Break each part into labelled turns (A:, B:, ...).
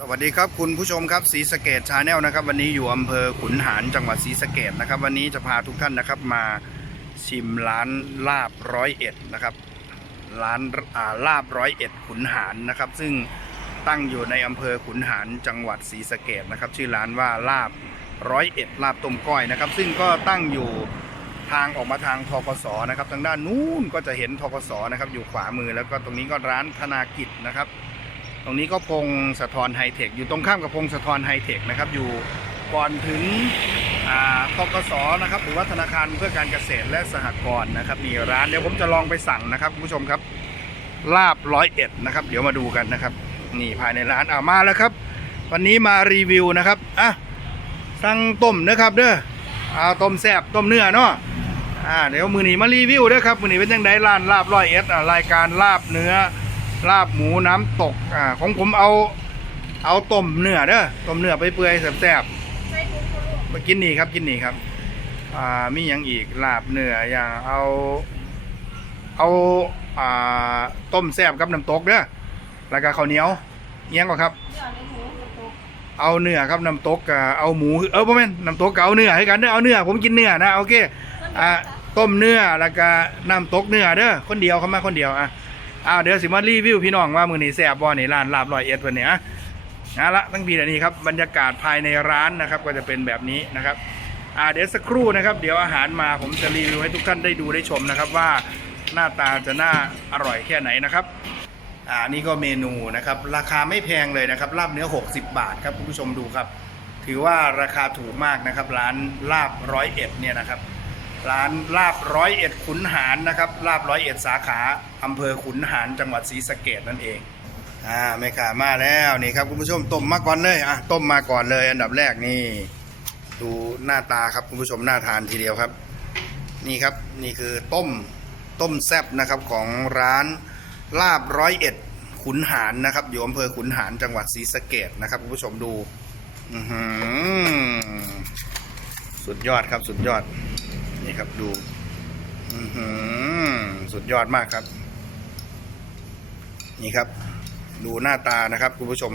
A: สวัสดีครับคุณผู้ชมครับศรีสเกดชาแนลนะครับ วันนี้อยู่อำเภอขุนหารจังหวัดศรีสะเกดนะครับ วันนี้จะพาทุกท่านนะครับมาชิมร้านลาบร้อยเอ็ดนะครับ ร้านอ่าลาบร้อยเอ็ดขุนหารนะครับ ซึ่งตั้งอยู่ในอำเภอขุนหารจังหวัดศรีสะเกดนะครับ ชื่อร้านว่าลาบร้อยเอ็ดลาบต้มก้อยนะครับ ซึ่งก็ตั้งอยู่ทางออกมาทางทกสนะครับ ทางด้านนู้นก็จะเห็นทกสนะครับ อยู่ขวามือแล้วก็ตรงนี้ก็ร้านธนากิจนะครับ ตรงนี้ก็พงสะทอนไฮเทคอยู่ตรงข้ามกับพงสะทอนไฮเทคนะครับ อยู่ก่อนถึงอ่าทกสนะครับหรือว่าธนาคารเพื่อการเกษตรและสหกรณ์นะครับนี่ร้านเดี๋ยวผมจะลองไปสั่งนะครับคุณผู้ชมครับลาบร้อยเอ็ดนะครับ เดี๋ยวมาดูกันนะครับ นี่ภายในร้านอ่ามาแล้วครับ วันนี้มารีวิวนะครับอะสั่งต้มนะครับเด้อเอาต้มแซบต้มเนื้อเนาะอ่าเดี๋ยวมือหนีมารีวิวเด้อครับมือหนีเป็นยังไงร้านลาบร้อยเอ็ดอะรายการลาบเนื้อ ลาบหมูน้ำตกอ่าของผมเอาเอาต้มเนื้อเด้อต้มเนื้อไปเปื่อยแซ่บๆมากินนี่ครับกินนี่ครับอ่ามีอย่างอีกลาบเนื้ออย่างเอาเอาอ่าต้มแซ่บกับน้ำตกเด้อแล้วก็ข้าวเหนียวเงี้ยงก็ครับ เอาเนื้อครับน้ำตกกับเอาหมูเออพ่อแม่นน้ำตกกับเอาเนื้อให้กันเด้อเอาเนื้อผมกินเนื้อนะโอเคอ่าต้มเนื้อแล้วก็น้ำตกเนื้อเด้อคนเดียวเข้ามาคนเดียวอะ อ้าวเดี๋ยวสิมารีวิวพี่น้องว่ามือนี้แซ่บบ่ในร้านลาบร้อยเอ็ดวันนี้ยนะละตั้งปีแบบนี้ครับบรรยากาศภายในร้านนะครับก็จะเป็นแบบนี้นะครับอ่าเดี๋ยวสักครู่นะครับ เดี๋ยวอาหารมาผมจะรีวิวให้ทุกท่านได้ดูได้ชมนะครับว่าหน้าตาจะน่าอร่อยแค่ไหนนะครับอ่านี่ก็เมนูนะครับราคาไม่แพงเลยนะครับลาบเนื้อ 60 บาทครับคุณผู้ชมดูครับ ถือว่าราคาถูกมากนะครับ ร้านลาบร้อยเอ็ดเนี่ยนะครับ ร้านลาบร้อยเอ็ดขุนหารนะครับลาบร้อยเอ็ดสาขาอำเภอขุนหารจังหวัดศรีสะเกดนั่นเองอ่าแม่ขามาแล้วนี่ครับคุณผู้ชมต้มมาก่อนเลยอะต้มมาก่อนเลย อันดับแรกนี่ ดูหน้าตาครับคุณผู้ชมน่าทานทีเดียวครับ นี่ครับนี่คือต้มต้มแซบนะครับของร้านลาบร้อยเอ็ดขุนหารนะครับอยู่อำเภอขุนหารจังหวัดศรีสะเกดนะครับคุณผู้ชมดูอือสุดยอดครับสุดยอด นี่ครับดูสุดยอดมากครับ นี่ครับ ดูหน้าตานะครับ คุณผู้ชม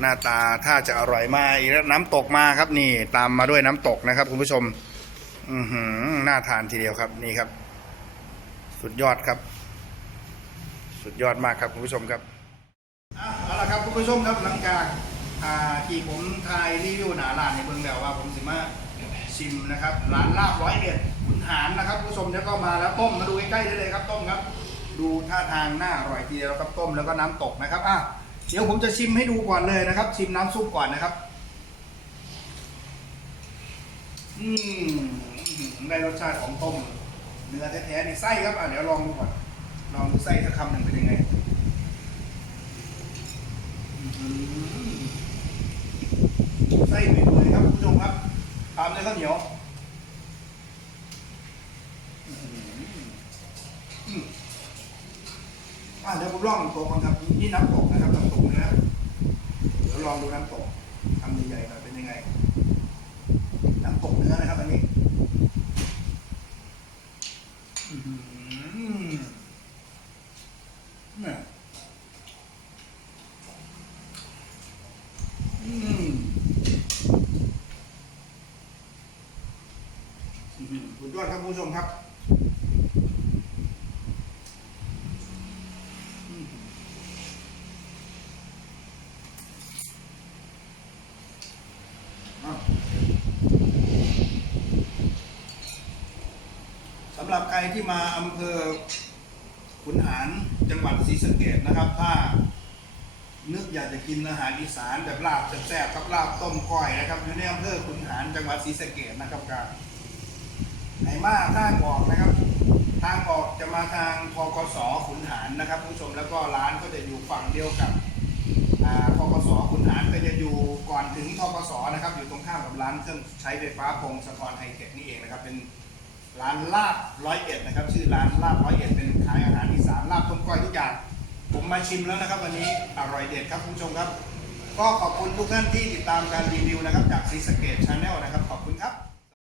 A: หน้าตาถ้าจะอร่อยมากแล้วน้ำตกมาครับ นี่ตามมาด้วยน้ำตกนะครับ คุณผู้ชม อือหือน่าทานทีเดียวครับ นี่ครับ สุดยอดครับ สุดยอดมากครับ คุณผู้ชมครับเอาละครับคุณผู้ชมครับหลังจากที่ผมถ่ายรีวิวหนาร้านในเบื้องแล้วว่าผมสิมา ชิมนะครับร้านลาบร้อยเอ็ดขุนหารนะครับผู้ชมแล้วก็มาแล้วต้มมาดูใกล้ๆได้เลยครับต้มครับ ดูท่าทางน่าอร่อยทีเดียวครับต้มแล้วก็น้ำตกนะครับอะเดี๋ยวผมจะชิมให้ดูก่อนเลยนะครับ ชิมน้ำซุปก่อนนะครับ อืมได้รสชาติของต้มเนื้อแท้ๆนี่ไส้ครับอะเดี๋ยวลองดูก่อนลองดูไส้สักคำหนึ่งเป็นยังไง อื้อหือไส้เปื่อยๆครับคุณผู้ชมครับ ตาม ด้วยข้าวเหนียวอ่าเดี๋ยวผมลองตกก่อนครับนี่น้ำตกนะครับน้ำตกเนื้อเดี๋ยวลองดูน้ำตกทำใหญ่ๆหน่อยเป็นยังไง น้ำตกเนื้อนะครับอันนี้อื้อหือเนี่ยอืม อื้อหือสุดยอดครับคุณ ผู้ชมครับสำหรับใครที่มาอำเภอขุนหารจังหวัดศรีสะเกดนะครับ ถ้านึกอยากจะกินอาหารอีสานแบบลาบแซ่บๆครับลาบต้มก้อยนะครับอยู่ในอำเภอขุนหารจังหวัดศรีสะเกดนะครับการ ไหนมาทางออกนะครับ ทางออกจะมาทางพกสขุนหารนะครับผู้ชมแล้วก็ร้านก็จะอยู่ฝั่งเดียวกับพกสขุนหารก็จะอยู่ก่อนถึงทกสนะครับ อยู่ตรงข้ามกับร้านเครื่องใช้ไฟฟ้าพงสะทอนไฮเทคนี่เองนะครับ เป็นร้านลาบร้อยเอ็ดนะครับ ชื่อร้านลาบร้อยเอ็ดเป็นขายอาหารอีสานลาบต้มก้อยทุกอย่างผมมาชิมแล้วนะครับ วันนี้อร่อยเด็ดครับผู้ชมครับ ก็ขอบคุณทุกท่านที่ติดตามการรีวิวนะครับ จากซีสเกตชาแนลนะครับ ขอบคุณครับ